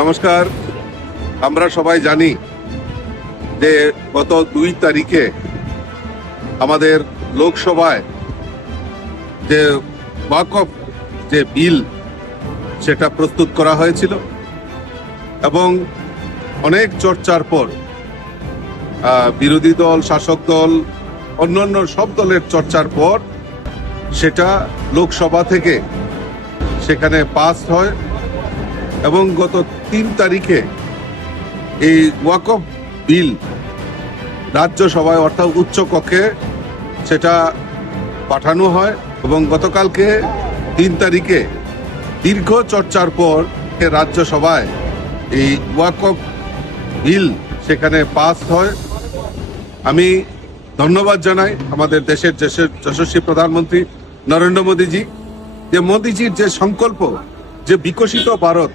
নমস্কার। আমরা সবাই জানি যে গত দুই তারিখে আমাদের লোকসভায় যে ওয়াকফ, যে বিল, সেটা প্রস্তুত করা হয়েছিল এবং অনেক চর্চার পর বিরোধী দল, শাসক দল, অন্যান্য সব দলের চর্চার পর সেটা লোকসভা থেকে সেখানে পাস হয়। এবং গত তিন তারিখে এই ওয়াকফ বিল রাজ্যসভায় অর্থাৎ উচ্চ কক্ষে সেটা পাঠানো হয় এবং গতকালকে তিন তারিখে দীর্ঘ চর্চার পর রাজ্যসভায় এই ওয়াকফ বিল সেখানে পাস হয়। আমি ধন্যবাদ জানাই আমাদের দেশের দেশের যশস্বী প্রধানমন্ত্রী নরেন্দ্র মোদীজি যে মোদীজির যে সংকল্প, যে বিকশিত ভারত